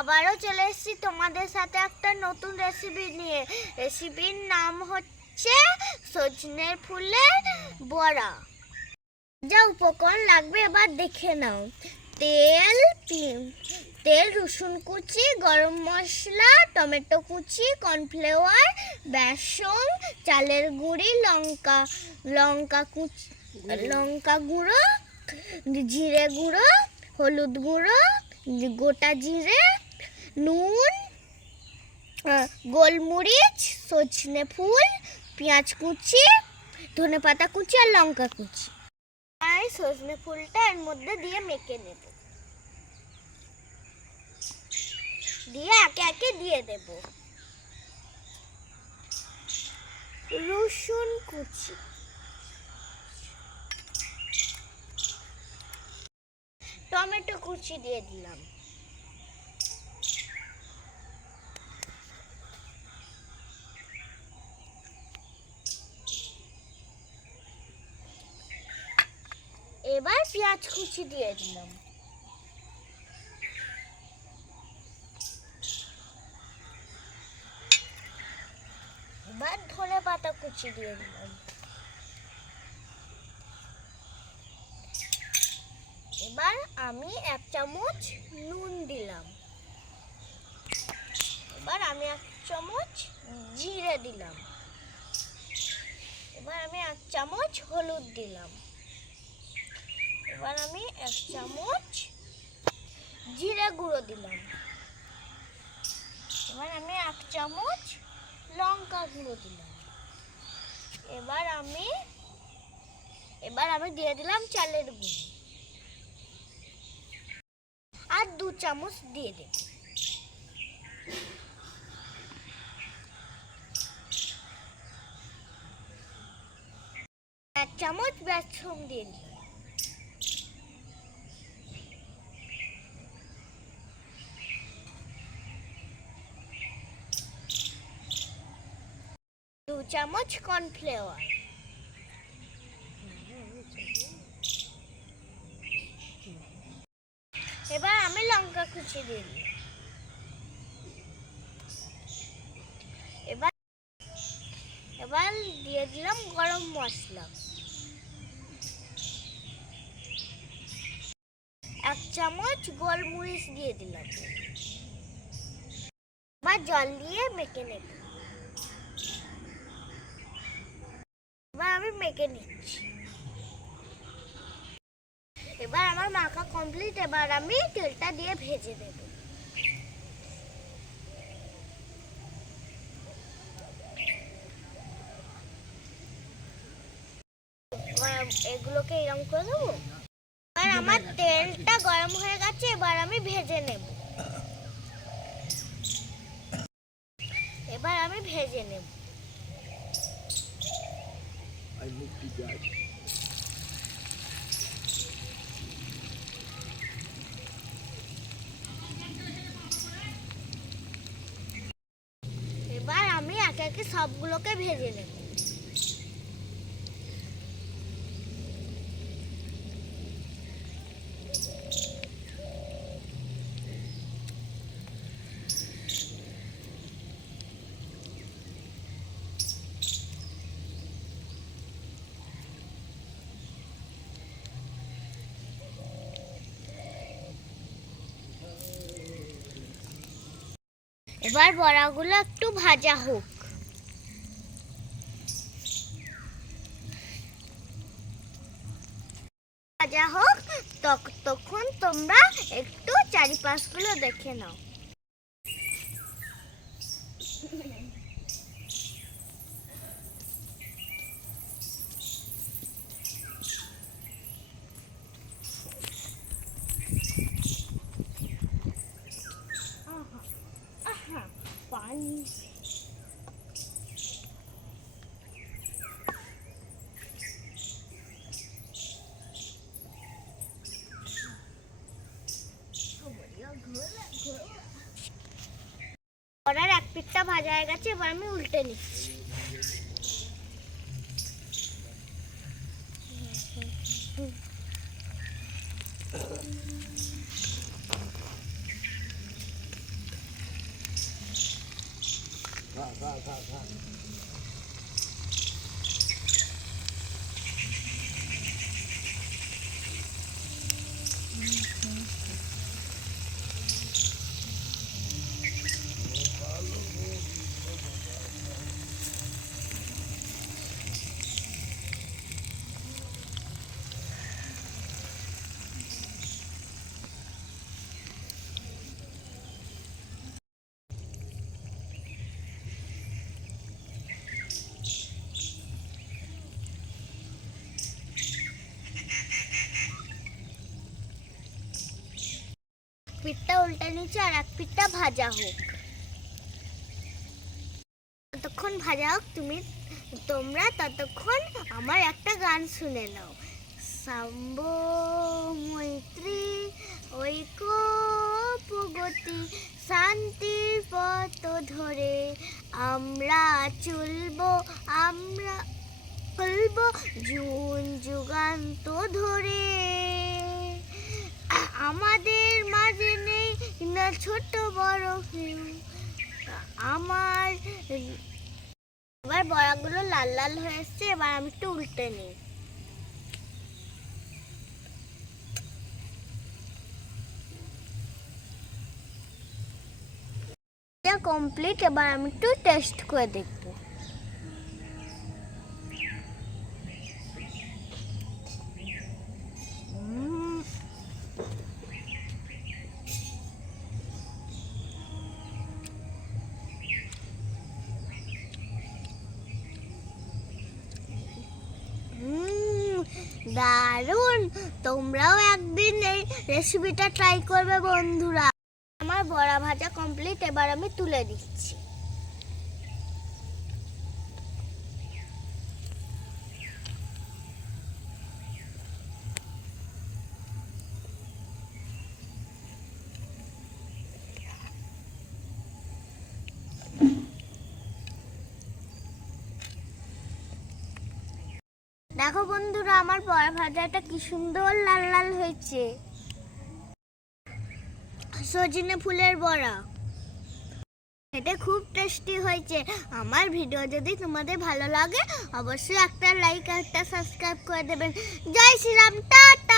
আবারও চলে এসেছি তোমাদের সাথে একটা নতুন রেসিপি নিয়ে। রেসিপির নাম হচ্ছে সজনের ফুলের বড়া। যা উপকরণ লাগবে এবার দেখে নাও। তেল তেল রসুন কুচি গরম মশলা টমেটো কুচি কর্নফ্লেওয়ার বেসন চালের গুঁড়ি লঙ্কা লঙ্কা কুচি লঙ্কা গুঁড়ো জিরে গুঁড়ো হলুদ গুঁড়ো গোটা জিরে নুন গোলমরিচ, সজনে ফুল, পেঁয়াজ কুচি, ধনে পাতা কুচি আর লঙ্কা কুচি। আর সজনে ফুলটা এর মধ্যে দিয়ে মেখে নেব। দিয়ে একে একে দিয়ে দেব। রসুন কুচি। টমেটো কুচি দিয়ে দিলাম এবার পেঁয়াজ কুচি দিয়ে দিলাম। এবার ধনে পাতা কুচি দিয়ে দিলাম। এবার আমি এক চামচ নুন দিলাম। এবার আমি এক চামচ জিরে দিলাম। এবার আমি এক চামচ হলুদ দিলাম। এবার আমি এক চামচ জিরে গুঁড়ো দিলাম। এবার আমি এক চামচ লঙ্কা গুঁড়ো দিলাম। এবার আমি এবার আমি দিয়ে দিলাম চালের গুঁড়ো। আর দু চামচ দিয়ে দেব। এক চামচ বেসন দিয়ে দিলাম। চামচ কর্নফ্লেওয়ার। এবার আমি লঙ্কা কুচি দিই। এবার এবার দিয়ে দিলাম গরম মশলা। এক চামচ গোলমরিচ দিয়ে দিলাম। এবার জল দিয়ে মেখে নেব। এবার নিচ্ছি। এবার আমার মাখা কমপ্লিট এবার আমি তেলটা দিয়ে ভেজে দেব এগুলোকে এরকম করে দেবো। এবার আমার তেলটা গরম হয়ে গেছে, এবার আমি ভেজে নেব। এবার আমি ভেজে নেব। I need to judge. এবার আমি একে একে সবগুলোকে ভেজে নেব এবার বড়াগুলো একটু ভাজা হোক। ভাজা হোক তখ- তখন তোমরা একটু চারিপাশগুলো দেখে নাও। পানি কড়ার এক পিঠটা ভাজা হয়ে গেছে এবার আমি উল্টে নিচ্ছি। 看看看看。পিঠটা উল্টে নিচে আর এক পিঠটা ভাজা হোক। ততক্ষণ ভাজা হোক, তুমি, তোমরা ততক্ষণ আমার একটা গান শুনে নাও। সাম্ব মৈত্রী ঐক্য প্রগতি শান্তির পথ ধরে আমরা চলবো আমরা চলবো জুন যুগান্ত ধরে। আমাদের মাঝে না ছোট বড় আমার এবার বড়াগুলো লাল লাল হয়েছে এবার আমি একটু উল্টে নিই। কমপ্লিট এবার আমি একটু টেস্ট করে দেখব। দারুণ। তোমরাও একদিন এই রেসিপিটা ট্রাই করবে বন্ধুরা। আমার বড়া ভাজা কমপ্লিট এবার আমি তুলে দিচ্ছি। দেখো বন্ধুরা, আমার বড়া ভাজাটা কি সুন্দর লাল লাল হয়েছে। সজনে ফুলের বড়া। এটা খুব টেস্টি হয়েছে। আমার ভিডিও যদি তোমাদের ভালো লাগে, অবশ্যই একটা লাইক একটা সাবস্ক্রাইব করে দেবেন। জয় শ্রীরাম, টাটা!